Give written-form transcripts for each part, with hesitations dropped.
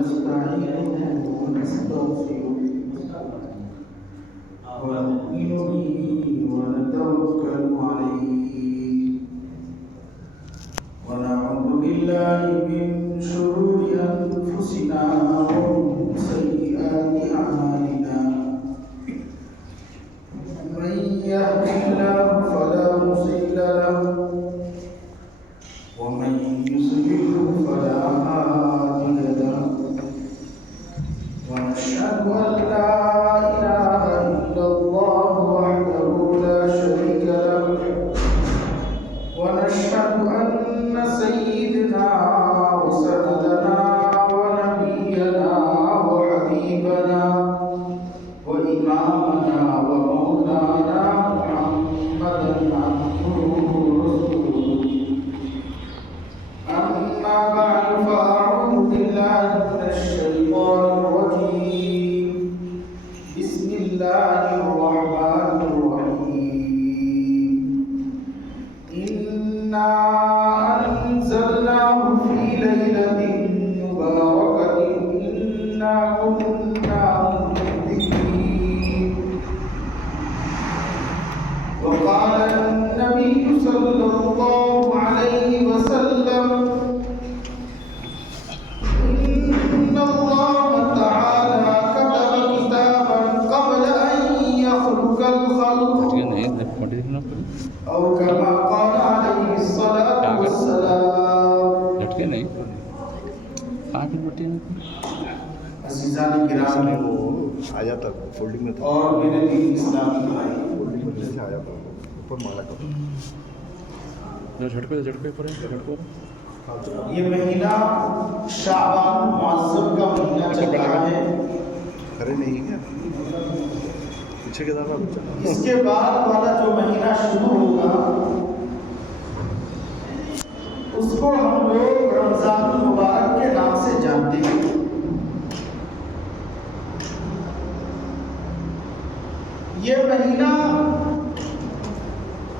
ونستعينه ونستغفره ونؤمن به ونتوكل عليه ونعوذ بالله من شرور أنفسنا ومن سيئات أعمالنا من يهده الله فلا مضل له ومن يضلل فلا هادي له ونشهد أن لا إله إلا الله وحده لا شريك له ونشهد أن سيدنا وسندنا ونبينا وحبيبنا وإمامنا ومولانا محمدا عبده ورسوله أما بعد فأعوذ بالله من الشيطان الرجيم بسم الله الرحمن الرحيم إنا أنزلناه في ليلة مباركة إنا كنا منذرين وقال النبي صلى الله عليه وسلم إن الله تعالى كتب كتابا قبل أن يخلق الخلق أو كما قال عليه الصلاة والسلام عزیزان کرام وہ آیا تھا فولڈنگ میں تھا اور میرے دین اسلامی بھائی فولڈنگ میں سے آیا تھا اوپر مالا کا یہ مہینہ شعبان معظم کا مہینہ چل رہا ہے ارے نہیں ہے پیچھے کے دارا اس کے بعد والا جو مہینہ شروع ہوگا اس کو ہم لوگ رمضان المبارک کے نام سے جانتے ہیں یہ مہینہ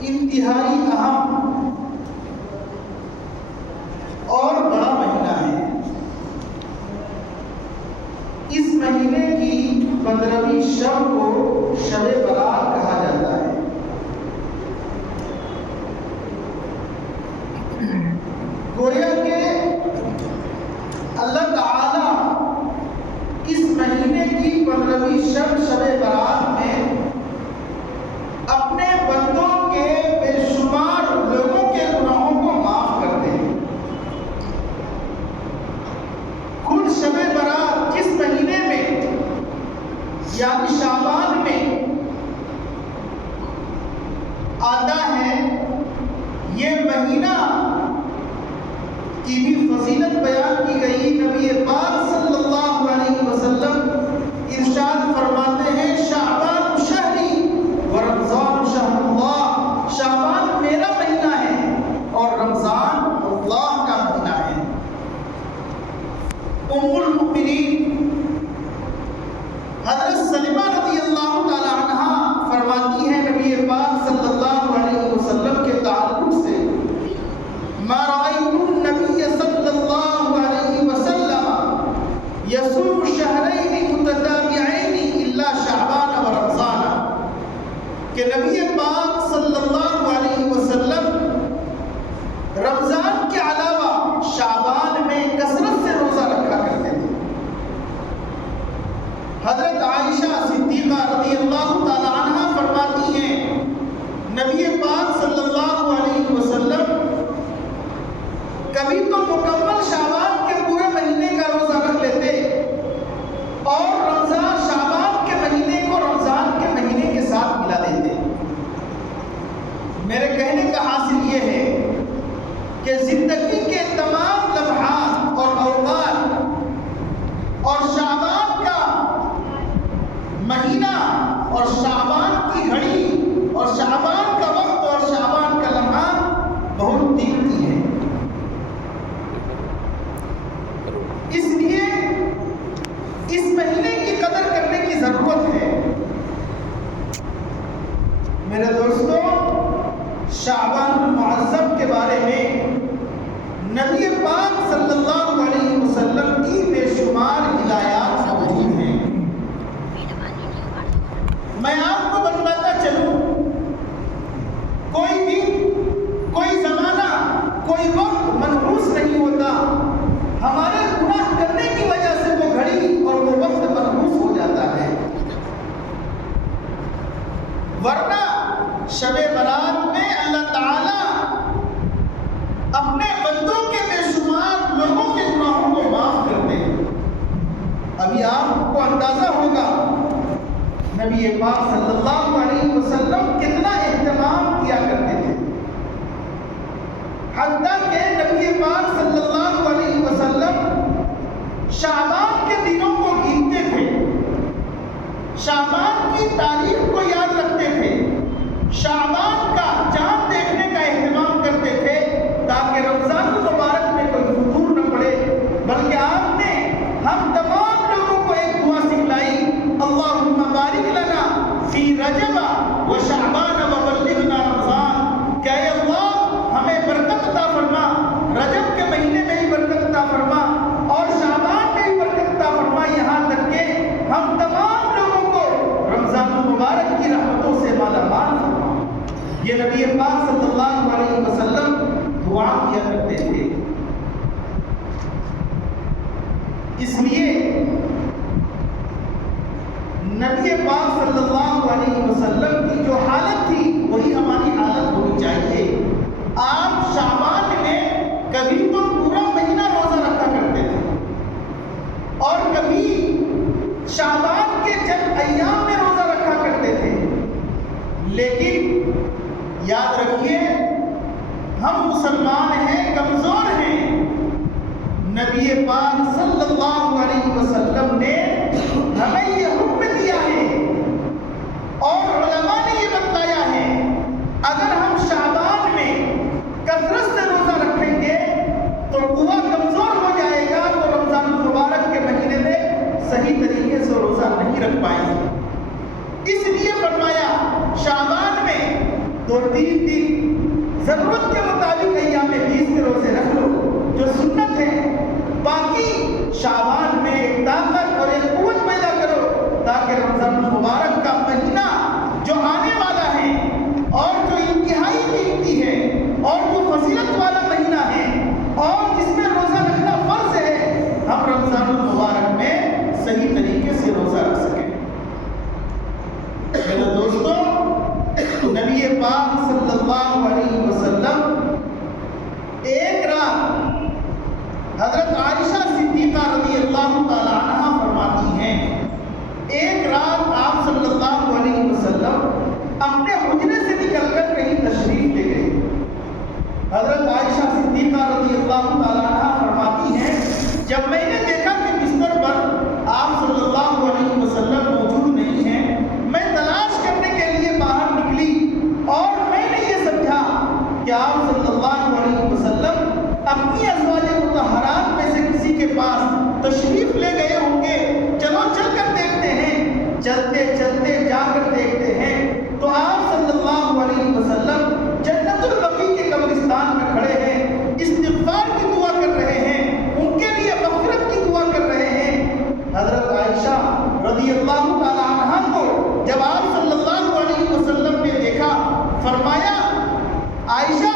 انتہائی اہم اور بڑا مہینہ ہے اس مہینے کی 15ویں شب کو شب برات کہا جاتا ہے گویا کہ اللہ تعالی اس مہینے کی 15ویں شب شب برات میں اپنے بندوں کے بے شمار لوگوں کے گناہوں کو معاف کرتے ہیں خود شب برات کس مہینے میں یعنی شعبان میں آتا ہے یہ مہینہ کی بھی فضیلت بیان کی گئی نبی پاک صلی اللہ علیہ وسلم ارشاد فرماتے ہیں شعبان شہری ورمضان شہر اللہ شعبان میرا مہینہ ہے اور رمضان اللہ کا مہینہ ہے ام المؤمنین حضرت سلمہ رضی اللہ تعالی عنہ فرماتی ہیں نبی پاک صلی اللہ علیہ وسلم کے تعلق سے ما رأيت النبي صلى الله عليه وسلم يصوم شهرين متتابعين إلا شعبان ورمضان کہ نبی پاک صلی اللہ علیہ وسلم رمضان کے علاوہ شعبان میں کثرت سے روزہ رکھا کرتے تھے حضرت عائشہ صدیقہ رضی اللہ تعالی عنہ فرماتی ہیں نبی پاک صلی اللہ علیہ وسلم کبھی تو مکمل شعبان کے پورے مہینے کا روزہ رکھ لیتے اور رمضان شعبان کے مہینے کو رمضان کے مہینے کے ساتھ ملا دیتے میرے کہنے کا حاصل یہ ہے کہ زندگی کے تمام لمحات اور اوقات اور شعبان کا مہینہ اور شعبان کی گھڑی اور شعبان کا وقت اور شعبان کا لمحہ بہت قیمتی ہے اس لیے اس مہینے کی قدر کرنے کی ضرورت ہے میرے دوستوں شعبان المعظم کے بارے میں پاک صلی اللہ علیہ وسلم کتنا اہتمام کیا کرتے تھے، حتیٰ کہ نبی پاک صلی اللہ علیہ وسلم شعبان کے دنوں کو گنتے تھے، شعبان کی تاریخ کو یاد رکھتے تھے، شعبان کا چاند دیکھنے کا اہتمام کرتے تھے تاکہ رمضان المبارک میں کوئی فطور نہ پڑے۔ بلکہ آپ نے ہم تمام لوگوں کو ایک دعا سکھلائی، اللہم بارک لنا فی رجب و شعبان و بلغنا رمضان، کہ اے اللہ ہمیں برکت عطا فرما، رجب کے مہینے میں ہی برکت عطا فرما اور شعبان میں ہی برکت عطا فرما، یہاں تک کہ ہم تمام لوگوں کو رمضان المبارک کی رحمتوں سے مالا مال فرما۔ یہ نبی پاک صلی اللہ علیہ وسلم دعا کیا کرتے تھے۔ اس لیے نبی پاک صلی اللہ علیہ وسلم کی جو حالت تھی وہی ہماری حالت ہونی چاہیے۔ آپ شعبان میں کبھی تو پورا مہینہ روزہ رکھا کرتے تھے اور کبھی شعبان کے چند ایام میں روزہ رکھا کرتے تھے، لیکن یاد رکھیے ہم مسلمان ہیں، کمزور ہیں۔ نبی پاک صلی اللہ علیہ وسلم نے ہمیں یہ حکم دیا ہے اور علماء نے یہ بتایا ہے، اگر ہم شعبان میں کثرت سے روزہ رکھیں گے تو قوہ کمزور ہو جائے گا، تو رمضان المبارک کے مہینے میں صحیح طریقے سے روزہ نہیں رکھ پائیں گے۔ اس لیے فرمایا شعبان میں 2-3 دن ضرورت کے مطابق ایام 20 کے روزے رکھ لو جو سنت ہے، باقی شعبان میں ایک طاقت اور ایک قوت پیدا کرو تاکہ رمضان المبارک کا مہینہ جو آنے والا ہے اور جو انتہائی قیمتی ہے اور جو فضیلت والا مہینہ ہے اور جس میں روزہ رکھنا فرض ہے، ہم رمضان المبارک میں صحیح طریقے سے روزہ رکھ سکیں۔ میرے دوستوں، نبی پاک صلی اللہ علیہ وسلم ایک رات حضرت عائشہ صدیقہ رضی اللہ تعالی عنہ فرماتی ہیں، ایک رات آپ صلی اللہ علیہ وسلم اپنے حجرے سے نکل کر کہیں تشریف لے گئے۔ حضرت عائشہ صدیقہ رضی اللہ تعالی عنہ فرماتی ہیں، جب میں نے دیکھا کہ بستر پر آپ صلی اللہ علیہ وسلم موجود نہیں ہیں، میں تلاش کرنے کے لیے باہر نکلی اور میں نے یہ سمجھا کہ آپ صلی اللہ علیہ وسلم اپنی ازواج مطہرات میں سے کسی کے پاس تشریف لے گئے ہوں گے، چلو چل کر دیکھتے ہیں۔ چلتے چلتے جا کر دیکھتے ہیں تو آپ صلی اللہ علیہ وسلم جنت البقیع کے قبرستان میں کھڑے ہیں، استغفار کی دعا کر رہے ہیں، ان کے لیے مغفرت کی دعا کر رہے ہیں۔ حضرت عائشہ رضی اللہ تعالی عنہا کو جب آپ صلی اللہ علیہ وسلم نے دیکھا، فرمایا عائشہ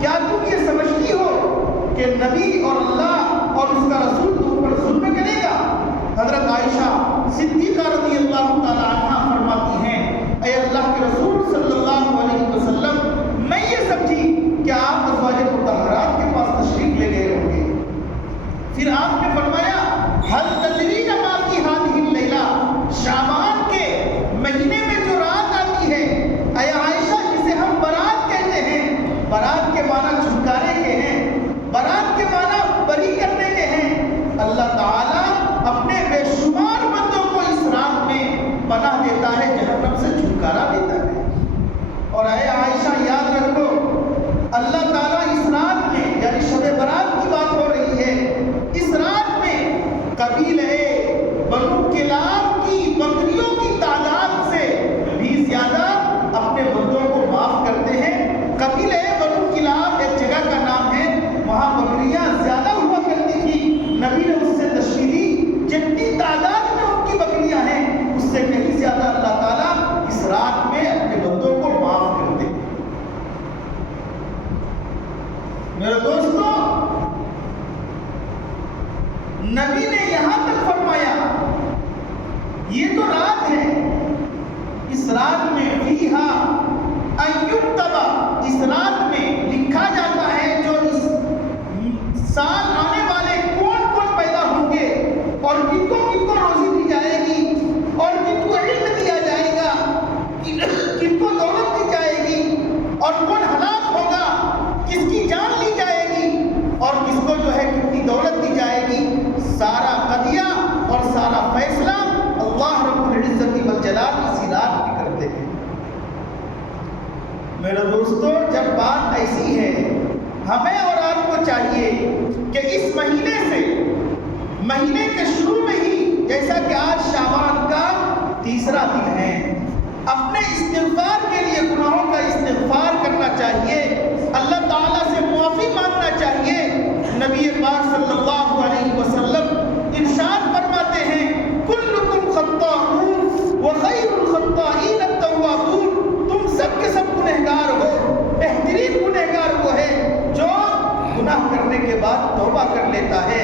کیا تم یہ سمجھتی ہو کہ نبی اور اللہ اور اس کا رسول تم پر ظلم کرے گا؟ حضرت عائشہ صدیقہ رضی اللہ تعالی عنہ فرماتی ہیں، اے اللہ کے رسول صلی اللہ علیہ وسلم، میں یہ سمجھی کہ آپ ازواج مطہرات کے پاس تشریف لے گئے ہوں گے۔ پھر آپ نے فرمایا حل تدرین ما فی ہذہ اللیلہ، شعبان کے مہینے میں جو رات آتی ہے، اے عائشہ جسے ہم برات کہتے ہیں، برات کے معنی چھٹکارے کے ہیں، برات کے معنی بری کرنے کے ہیں، اللہ تعالیٰ اپنے بے شمار بندوں کو اس رات میں پناہ دیتا ہے، جہنم سے چھٹکارا دیتا ہے۔ اور اے عائشہ یاد رکھو، اللہ تعالیٰ اس رات میں یعنی شب برات کی بات ہو رہی ہے، اس رات میں قبیلہ بنو کلاب کی بکریوں کی تعداد سے بھی زیادہ اپنے بندوں کو معاف کرتے ہیں۔ قبیلہ بنو کلاب ایک جگہ کا نام ہے، وہاں بکریاں زیادہ ہوا کرتی تھی، نبی نے اس سے تشریح دی، جتنی تعداد میں ان کی بکریاں ہیں اس سے کہیں زیادہ اللہ تعالیٰ اس رات میں اپنے بندوں کو معاف کر دے۔ میرے دوستوں، نبی نے یہاں تک فرمایا یہ تو رات ہے، اس رات میں فیہا ان یکتب، اس رات میں لکھا جاتا ہے جو اس سال آنے والے کون کون پیدا ہوں گے اور کن کو روزی دی جائے گی اور کن کو علم دیا جائے گا میرے دوستو، جب بات ایسی ہے، ہمیں اور آپ کو چاہیے کہ اس مہینے کے شروع میں ہی، جیسا کہ آج شعبان کا تیسرا دن ہے، اپنے استغفار کے لیے گناہوں کا استغفار کرنا چاہیے، اللہ تعالیٰ سے معافی مانگنا چاہیے۔ نبی پاک صلی اللہ علیہ وسلم ارشاد فرماتے ہیں، کلکم خطاؤون وخیر الخطائین التوابون، تم سب کے سب گنہگار ہو، بہترین گنہگار وہ ہے جو گناہ کرنے کے بعد توبہ کر لیتا ہے۔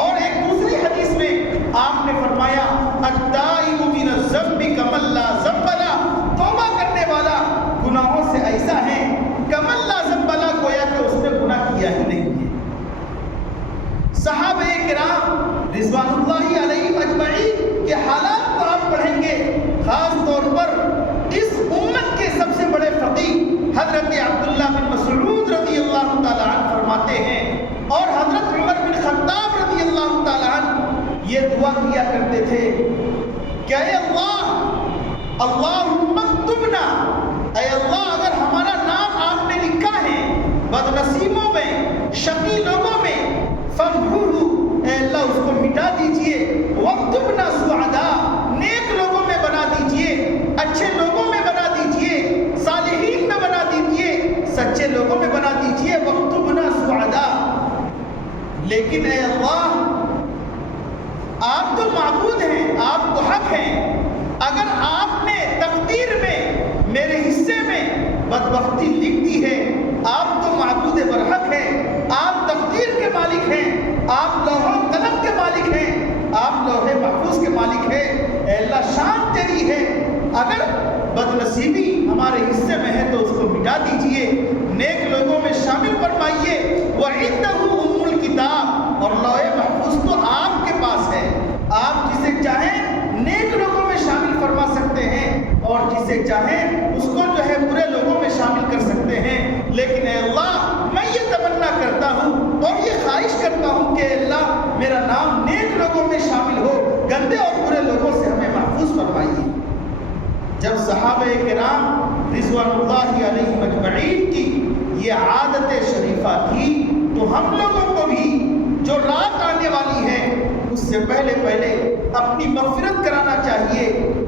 اور ایک دوسری حدیث میں آپ نے فرمایا، التائب من الذنب کمن لا ذنب لہ، توبہ کرنے والا گناہوں سے ایسا ہے کمن لا ذنب لہ، گویا کہ اس نے گناہ کیا ہی نہیں ہے۔ صحابہ کرام رضوان اللہ علیہم اجمعین کے حالات کو آپ پڑھیں گے، خاص طور پر اس امت کے سب سے بڑے فقیہ حضرت عبداللہ بن مسعود رضی اللہ تعالیٰ عنہ فرماتے ہیں، اور حضرت عمر بن خطاب رضی اللہ تعالیٰ عنہ یہ دعا کیا کرتے تھے کہ اے اللہ، اللہم اکتبنا، اے اللہ اگر ہمارا نام آپ نے لکھا ہے بد نصیبوں میں، شقی لوگوں میں، فمحوہ، اے اللہ اس کو مٹا دیجئے، واکتبنا سعداء، نیک لوگوں میں بنا دیجئے، اچھے لوگوں میں بنا دیجئے، صالحین میں بنا دیجئے، سچے لوگوں میں بنا دیجئے، واکتبنا سعداء۔ لیکن اے اللہ، آپ تو معبود ہیں، آپ تو حق ہیں، اگر آپ نے تقدیر میں میرے حصے میں بدبختی لکھ دی ہے، آپ تو معبود برحق ہیں، آپ تقدیر کے مالک ہیں، آپ لوح و قلم کے مالک ہیں، آپ لوح محفوظ کے مالک ہیں، اے اللہ شان تیری ہے، اگر بد نصیبی ہمارے حصے میں ہے تو اس کو مٹا دیجئے، نیک لوگوں میں شامل فرمائیے۔ وَعِنْدَهُ أُمُّ الْكِتَابِ، اور لوح محفوظ تو آپ کے پاس ہے، آپ جسے چاہیں نیک لوگوں میں شامل فرما سکتے ہیں، اور جسے چاہیں اس کو جو ہے برے لوگوں میں شامل کر سکتے ہیں۔ لیکن اے اللہ، میں یہ تمنا کرتا ہوں اور یہ خواہش کرتا ہوں کہ اے اللہ میرا نام نیک لوگوں میں شامل ہو، گندے اور برے لوگوں سے ہمیں محفوظ فرمائیے۔ جب صحابہ کرام رضوان اللہ علیہم اجمعین کی یہ عادت شریفہ تھی، تو ہم لوگوں کو بھی جو رات آنے والی ہے اس سے پہلے اپنی مغفرت کرانا چاہیے،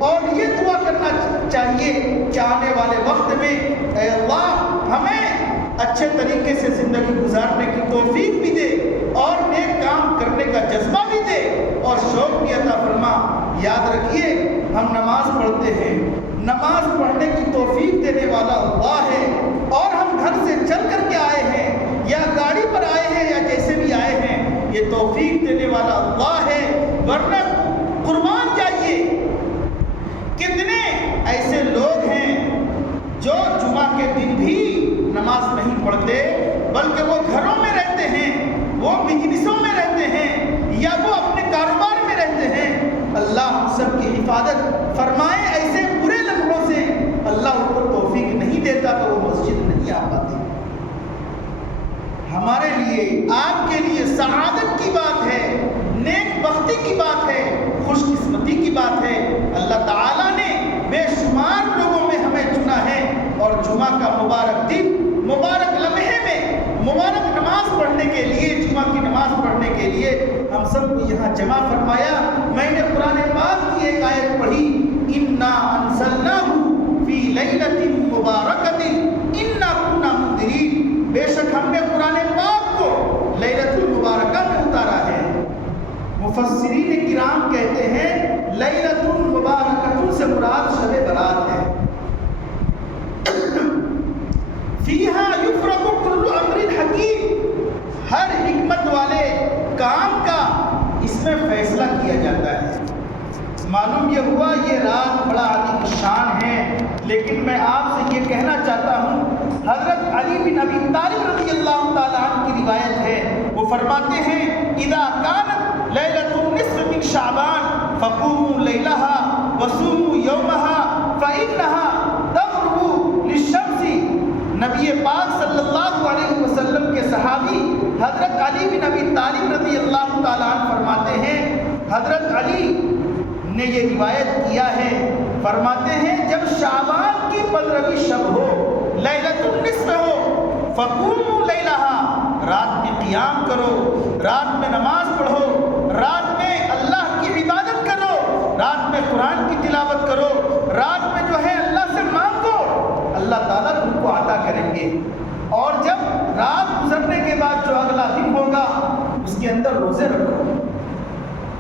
اور یہ دعا کرنا چاہیے کہ آنے والے وقت میں اے اللہ ہمیں اچھے طریقے سے زندگی گزارنے کی توفیق بھی دے، اور نیک کام کرنے کا جذبہ بھی دے، اور شوق بھی عطا فرما۔ یاد رکھیے، ہم نماز پڑھتے ہیں، نماز پڑھنے کی توفیق دینے والا اللہ ہے، اور ہم گھر سے چل کر کے آئے ہیں یا گاڑی پر آئے ہیں یا جیسے بھی آئے ہیں، یہ توفیق دینے والا اللہ ہے۔ ورنہ قربان جائیے، کتنے ایسے لوگ ہیں جو جمعہ کے دن بھی نماز نہیں پڑھتے، بلکہ وہ گھروں میں رہتے ہیں، وہ بزنسوں میں رہتے ہیں، یا وہ اپنے کاروبار میں رہتے ہیں۔ اللہ ہم سب کی حفاظت فرمائے ایسے برے لمحوں سے، اللہ ان کو توفیق نہیں دیتا تو وہ مسجد نہیں آ پاتے۔ ہمارے لیے، آپ کے لیے سعادت کی بات ہے، نیک بختی کی بات ہے، خوش قسمتی کی بات ہے۔ اللہ تعالیٰ نے بے شمار لوگوں میں ہمیں چنا ہے، اور جمعہ کا مبارک دن، مبارک لمحے میں مبارک نماز پڑھنے کے لیے، جمعہ کی نماز پڑھنے کے لیے ہم سب کو یہاں جمع فرمایا۔ میں نے قرآن پاک کی ایک آیت پڑھی، اِنَّا أَنزَلْنَاهُ فِي لَيْلَةٍ مُبَارَكَةٍ إِنَّا كُنَّا مُنذِرِينَ، بے شک ہم نے قرآن پاک کو لیلۃ المبارکہ میں اتارا ہے۔ مفسرین کرام کہتے ہیں لیلۃ المبارکۃ سے مراد شب برات ہے۔ فیہا یفرق کل امر حکیم، ہر حکمت والے کام کا اس میں فیصلہ کیا جاتا ہے۔ معلوم یہ ہوا یہ رات بڑا عظیم شان ہے، لیکن میں آپ سے یہ کہنا چاہتا ہوں، حضرت علی بن ابی طالب رضی اللہ تعالیٰ عنہ کی روایت ہے، وہ فرماتے ہیں اذا كانت لیلۃ النصف من شعبان فقوموا لیلها وصوموا یومها فإنها تغرب للشمس۔ نبی پاک صلی اللہ علیہ وسلم کے صحابی حضرت علی بن ابی طالب رضی اللہ تعالیٰ عنہ فرماتے ہیں، حضرت علی نے یہ روایت کیا ہے، فرماتے ہیں جب شعبان کی 15ویں شب ہو، لیلۃ النصف ہو فقوموا لیلہا، رات میں قیام کرو، رات میں نماز پڑھو، رات میں اللہ کی عبادت کرو، رات میں قرآن کی تلاوت کرو، رات میں جو ہے اللہ سے مانگو، اللہ تعالیٰ تم کو عطا کریں گے۔ اور جب رات گزرنے کے بعد جو اگلا دن ہوگا اس کے اندر روزے رکھو۔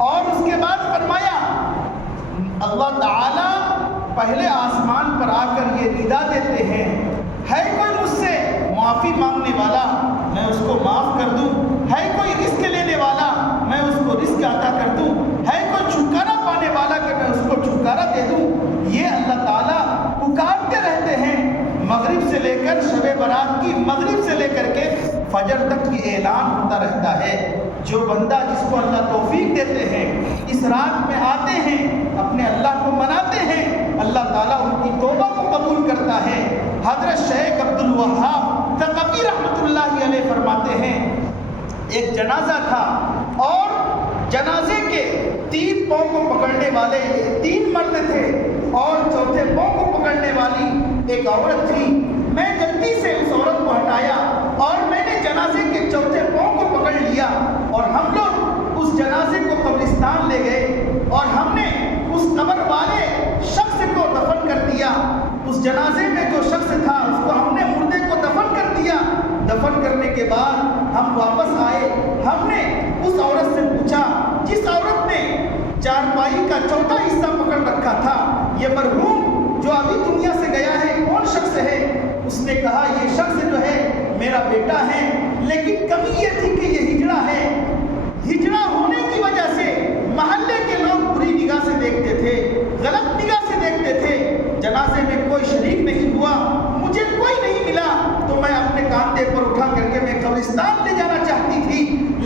اور اس کے بعد فرمایا اللہ تعالیٰ پہلے آسمان پر آ کر یہ ندا دیتے ہیں، ہے کوئی مجھ سے معافی مانگنے والا میں اس کو معاف کر دوں، ہے کوئی رزق لینے والا میں اس کو رزق عطا کر دوں، ہے کوئی چھٹکارا پانے والا کہ میں اس کو چھٹکارا دے دوں۔ یہ اللہ تعالیٰ پکارتے رہتے ہیں مغرب سے لے کر شب برات کی، مغرب سے لے کر کے فجر تک یہ اعلان ہوتا رہتا ہے۔ جو بندہ جس کو اللہ توفیق دیتے ہیں اس رات میں آتے ہیں، اپنے اللہ کو مناتے ہیں، اللہ تعالیٰ ان کی توبہ کو قبول کرتا ہے۔ حضرت شیخ عبد الوہاب ثقفی رحمۃ اللہ علیہ فرماتے ہیں ایک جنازہ تھا اور جنازے کے 3 پاؤں کو پکڑنے والے 3 مرد تھے اور چوتھے پاؤں کو پکڑنے والی ایک عورت تھی۔ میں جلدی سے اس عورت کو ہٹایا اور میں نے جنازے کے چوتھے پاؤں کو پکڑ لیا اور ہم لوگ اس جنازے کو قبرستان لے گئے اور ہم نے اس قبر والے شخص کو دفن کر دیا۔ اس جنازے میں جو شخص تھا اس کو ہم نے مردے کو دفن کر دیا۔ دفن کرنے کے بعد ہم واپس آئے، ہم نے اس عورت سے پوچھا جس عورت نے چارپائی کا چوتھا حصہ پکڑ رکھا تھا، یہ مرحوم جو ابھی دنیا سے گیا ہے کون شخص ہے؟ اس نے کہا یہ شخص جو ہے میرا بیٹا ہے، لیکن کمی یہ تھی کہ یہ ہجڑا ہے۔ ہجڑا ہونے کی وجہ سے محلے کے لوگ بری نگاہ سے دیکھتے تھے، غلط نگاہ سے دیکھتے تھے۔ جنازے میں کوئی شریک نہیں ہوا، مجھے کوئی نہیں ملا تو میں اپنے کاندھے پر اٹھا کر کے میں قبرستان لے جانا چاہتی تھی،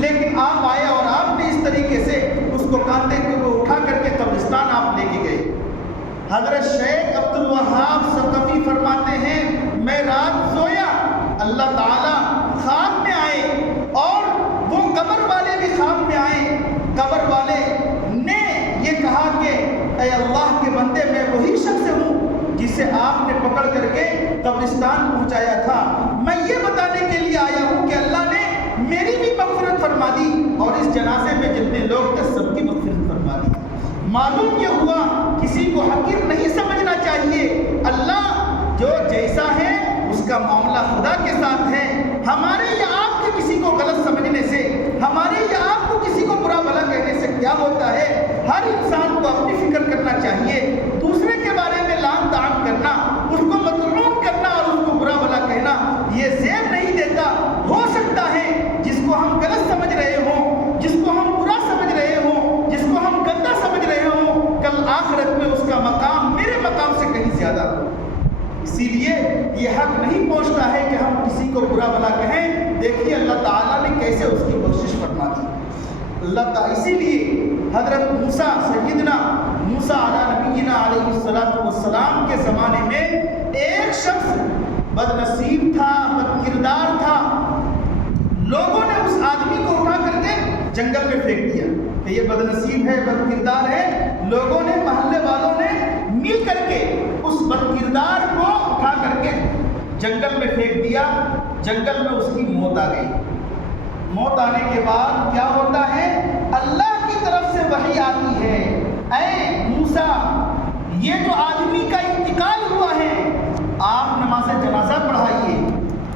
لیکن آپ آئے اور آپ نے اس طریقے سے اس کو کاندھے کو اٹھا کر کے قبرستان آپ لے کے گئے۔ حضرت شیخ عبد الوہاب ثقفی فرماتے ہیں میں رات سویا، اللہ تعالیٰ خواب میں آئے اور وہ قبر والے بھی خواب میں آئے۔ قبر والے نے یہ کہا کہ اے اللہ کے بندے میں وہی شخص ہوں جسے آپ نے پکڑ کر کے قبرستان پہنچایا تھا، میں یہ بتانے کے لیے آیا ہوں کہ اللہ نے میری بھی مغفرت فرما دی اور اس جنازے میں جتنے لوگ تھے سب کی مغفرت فرما دی۔ معلوم یہ ہوا کسی کو حقیر نہیں سمجھنا چاہیے، اللہ جو جیسا ہے اس کا معاملہ خدا کے ساتھ ہے۔ ہمارے یا آپ کے کسی کو غلط سمجھنے سے، ہمارے یا آپ کو کسی کو برا بھلا کہنے سے کیا ہوتا ہے؟ ہر انسان کو اپنی فکر کرنا چاہیے، دوسرے کے بارے میں لعن طعن کرنا، اس کو مطلوب کرنا اور اس کو برا بھلا کہنا یہ زیب نہیں دیتا۔ ہو سکتا ہے جس کو ہم غلط سمجھ رہے ہوں، جس کو ہم برا سمجھ رہے ہوں، جس کو ہم گندا سمجھ رہے ہوں، کل آخرت میں اس کا مقام میرے مقام سے کہیں زیادہ ہو۔ اسی لیے یہ حق نہیں پہنچتا ہے کہ ہم کسی کو برا بھلا کہیں۔ دیکھیے اللہ تعالیٰ نے کیسے اس کی بخشش فرما دی اللہ تعالیٰ۔ اسی لیے حضرت موسیٰ سیدنا موسیٰ علیہ نبینا علیہ السلام کے زمانے میں ایک شخص بد نصیب تھا، بد کردار تھا، لوگوں نے اس آدمی کو اٹھا کر کے جنگل میں پھینک دیا کہ یہ بد نصیب ہے، بد کردار ہے۔ لوگوں نے، محلے والوں نے مل کر کے اس بد کردار کو اٹھا کر کے جنگل میں پھینک دیا۔ جنگل میں اس کی موت آ گئی۔ موت آنے کے بعد کیا ہوتا ہے؟ اللہ کی طرف سے وحی آتی ہے، اے موسیٰ یہ جو آدمی کا انتقال ہوا ہے آپ نماز جنازہ پڑھائیے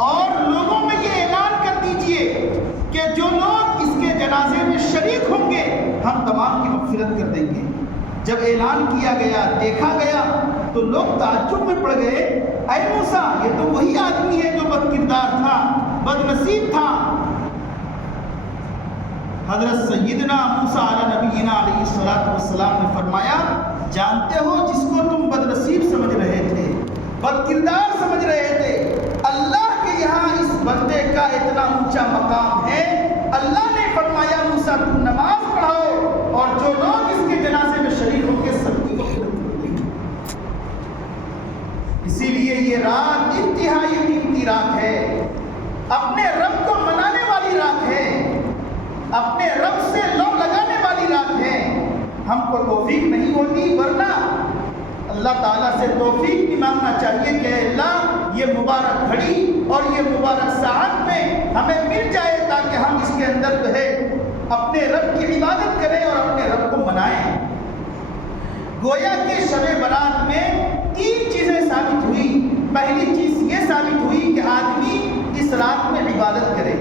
اور لوگوں میں یہ اعلان کر دیجئے کہ جو لوگ اس کے جنازے میں شریک ہوں گے ہم تمام کی مغفرت کر دیں گے۔ جب اعلان کیا گیا، دیکھا گیا تو لوگ تعجب میں پڑ گئے، اے موسیٰ یہ تو وہی آدمی ہے جو بد کردار تھا، بد نصیب تھا۔ حضرت سیدنا موسیٰ علیہ نبینا علیہ السلام نے فرمایا جانتے ہو جس کو تم بد نصیب سمجھ رہے تھے، بد کردار سمجھ رہے تھے، اللہ کے یہاں اس بندے کا اتنا اونچا مقام ہے۔ اللہ نے فرمایا موسیٰ تم نماز پڑھاؤ اور جو لوگ اس کے جنازے میں شریک ہوں گے سب کی مغفرت کر دیں گے۔ اسی لیے یہ رات انتہائی قیمتی رات ہے، اپنے رب کو منانے والی رات ہے، اپنے رب سے لو لگانے والی رات ہے۔ ہم کو توفیق نہیں ہوتی ورنہ اللہ تعالیٰ سے توفیق بھی مانگنا چاہیے کہ اللہ یہ یہ مبارک گھڑی اور یہ مبارک ساعت میں ہمیں مل جائے تاکہ ہم اس کے اندر جو ہے اپنے رب کی عبادت کریں اور اپنے رب کو منائیں۔ گویا کہ شب برات میں 3 چیزیں ثابت ہوئی۔ پہلی چیز یہ ثابت ہوئی کہ آدمی اس رات میں عبادت کرے۔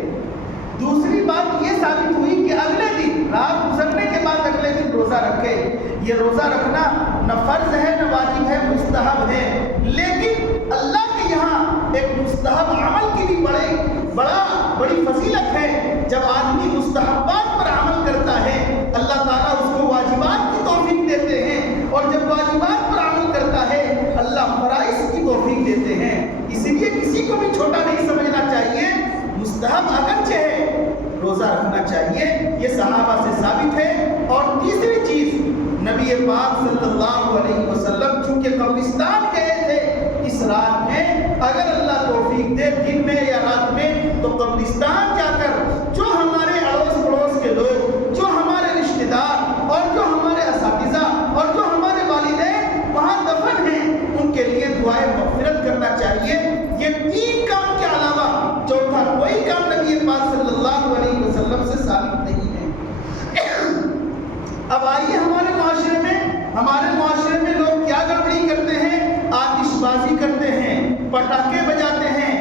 دوسری بات یہ ثابت ہوئی کہ اگلے دن رات گزرنے کے بعد اگلے دن روزہ رکھے۔ یہ روزہ رکھنا نہ فرض ہے نہ واجب ہے، مستحب ہے، لیکن اللہ کے یہاں ایک مستحب عمل کی بھی بڑی فضیلت ہے۔ جب آدمی مستحبات پر عمل کرتا ہے اللہ تعالیٰ اس کو واجبات کی توفیق دیتے ہیں، اور جب واجبات پر عمل کرتا ہے اللہ فرائض کی توفیق دیتے ہیں۔ اس لیے کسی کو بھی چھوٹا نہیں سمجھنا چاہیے، مستحب اگرچہ ہے روزہ رکھنا چاہیے، یہ صحابہ سے ثابت ہے۔ اور تیسری چیز نبی پاک صلی اللہ علیہ وسلم چونکہ قبرستان گئے تھے اس رات میں، اگر اللہ توفیق دے دن میں یا رات میں تو قبرستان جا کر جو ہمارے اڑوس پڑوس کے لوگ، جو ہمارے رشتہ دار اور جو ہمارے اساتذہ اور جو ہمارے والدین وہاں دفن ہیں ان کے لیے دعائیں مغفرت کرنا چاہیے۔ یہ 3 کام کے علاوہ چوتھا کوئی کام نبی پاک صلی اللہ علیہ وسلم سے ثابت نہیں ہے۔ اب آئیے ہمارے معاشرے میں لوگ کیا گڑبڑی کرتے ہیں؟ آتش بازی کرتے ہیں، پٹاخے بجاتے ہیں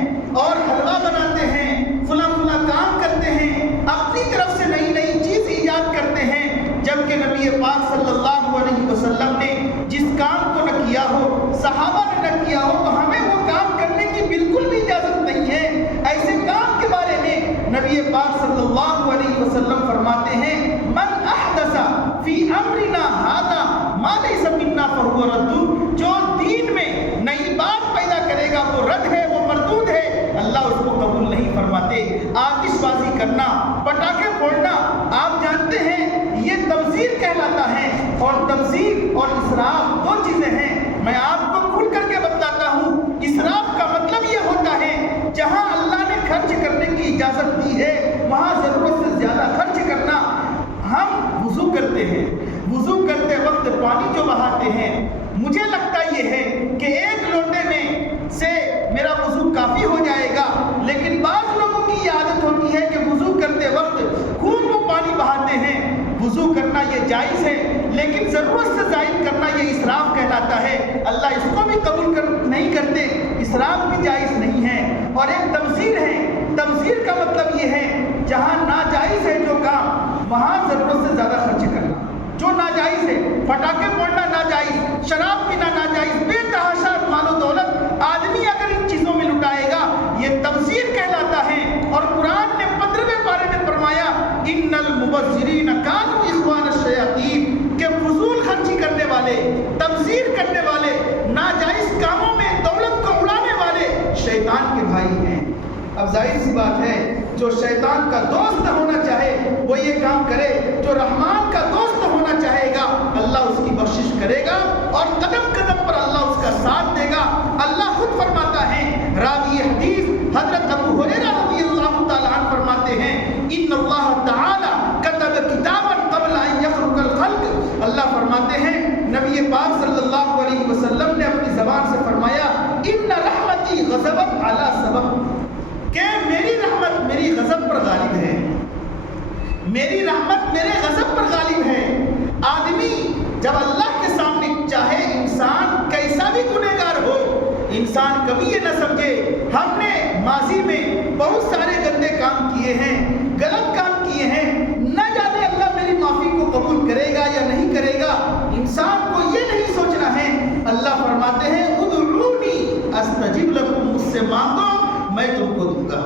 اور حلوہ بناتے ہیں، فلاں کام کرتے ہیں، اپنی طرف سے نئی چیز ایجاد کرتے ہیں، جبکہ نبی پاک صلی اللہ علیہ وسلم نے جس کام کو نہ کیا ہو، صحابہ نے نہ کیا ہو، تو ہمیں وہ کام کرنے کی بالکل بھی اجازت نہیں ہے۔ ایسے کام کے بارے میں نبی پاک صلی اللہ علیہ وسلم فرماتے ہیں من احدث فی امرنا ھذا ما لیس منا فہو رد، جو دین میں نئی بات پیدا کرے گا وہ رد ہے، وہ مردود ہے، اللہ اس کو قبول نہیں فرماتے۔ آتش بازی کرنا، پٹاخے پھوڑنا، آپ جانتے ہیں یہ تبذیر کہلاتا ہے، اور تبذیر اور اسراف 2 چیزیں ہیں۔ میں آپ کو کھل کر کے بتلاتا ہوں، اسراف کا مطلب یہ ہوتا ہے جہاں اللہ نے خرچ کرنے کی اجازت دی ہے وہاں ضرورت سے زیادہ خرچ کرنا۔ ہم وضو کرتے ہیں، وضو کرتے وقت پانی جو بہاتے ہیں، مجھے لگتا یہ ہے کہ 1 لوٹے میں سے میرا وضو کافی ہو جائے گا، لیکن بعض لوگوں کی یہ عادت ہوتی ہے کہ وضو کرتے وقت خوب وہ پانی بہاتے ہیں۔ وضو کرنا یہ جائز ہے، لیکن ضرورت سے زائد کرنا یہ اسراف کہلاتا ہے، اللہ اس کو بھی قبول نہیں کرتے، اسراف بھی جائز نہیں ہے۔ اور ایک تبذیر ہے، تبذیر کا مطلب یہ ہے جہاں ناجائز ہے جو کام وہاں ضرورت سے زیادہ خرچ کرنا، جو ناجائز ہے، پٹاخے پھوڑنا ناجائز، شراب پینا ناجائز، بے تحاشا مال و دولت آدمی اگر ان چیزوں میں لٹائے گا یہ تبذیر کہلاتا ہے۔ اور قرآن نے 15ویں پارے میں فرمایا ان المبذرین کانوا اخوان الشیاطین، کہ فضول خرچی کرنے والے، تبذیر کرنے والے، ناجائز کاموں میں دولت کو اڑانے والے شیطان کے بھائی ہیں۔ اب ظاہر سی بات ہے جو شیطان کا دوست ہونا چاہے وہ یہ کام کرے، جو رحمان کا دوست ہونا چاہے گا اللہ اس کی بخشش کرے گا اور قدم قدم پر اللہ اس کا ساتھ دے گا۔ اللہ خود فرماتا ہے، راوی حدیث حضرت ابو ہریرہ رضی اللہ تعالی عنہ فرماتے ہیں ان اللہ تعالی کتب کتابا قبل ان یخلق الخلق، اللہ فرماتے ہیں نبی پاک صلی اللہ علیہ وسلم نے اپنی زبان سے فرمایا ان رحمتی غضبت علی سبب، کہ میری رحمت میری غضب پر غالب ہے، میری رحمت میرے غضب پر غالب ہے۔ آدمی جب اللہ کے سامنے چاہے انسان کیسا بھی گنہگار ہو، انسان کبھی یہ نہ سمجھے ہم نے ماضی میں بہت سارے گندے کام کیے ہیں، غلط کام کیے ہیں، نہ جانے اللہ میری معافی کو قبول کرے گا یا نہیں کرے گا۔ انسان کو یہ نہیں سوچنا ہے۔ اللہ فرماتے ہیں ادعونی استجب لکم، مجھ سے مانگو میں تم کو دوں گا،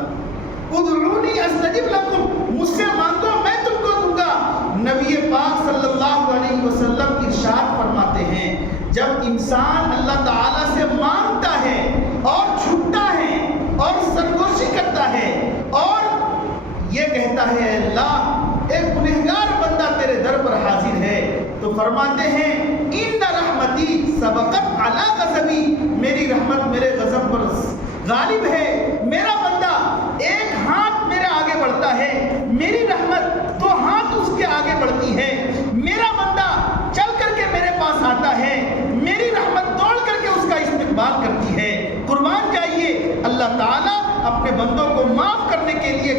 ادعونی استجب لکم، مجھ سے مانگو میں تم کو دوں گا۔ نبی پاک صلی اللہ علیہ وسلم ارشاد فرماتے ہیں جب انسان اللہ تعالیٰ سے مانگتا ہے اور جھکتا ہے اور سرگوشی کرتا ہے اور یہ کہتا ہے اللہ ایک گنہگار بندہ تیرے در پر حاضر ہے، تو فرماتے ہیں ان رحمتی سبقت علی غضبی، میری رحمت میرے غضب پر غالب ہے۔ میرا بندہ ایک ہاتھ میرے آگے بڑھتا ہے، میری رحمت 2 ہاتھ اس کے آگے بڑھتی ہے۔ میرا بندہ چل کر کے میرے پاس آتا ہے، میری رحمت دوڑ کر کے اس کا استقبال کرتی ہے۔ قربان جائیے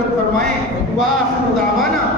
مغفرت فرمائیں. وآخر دعوانا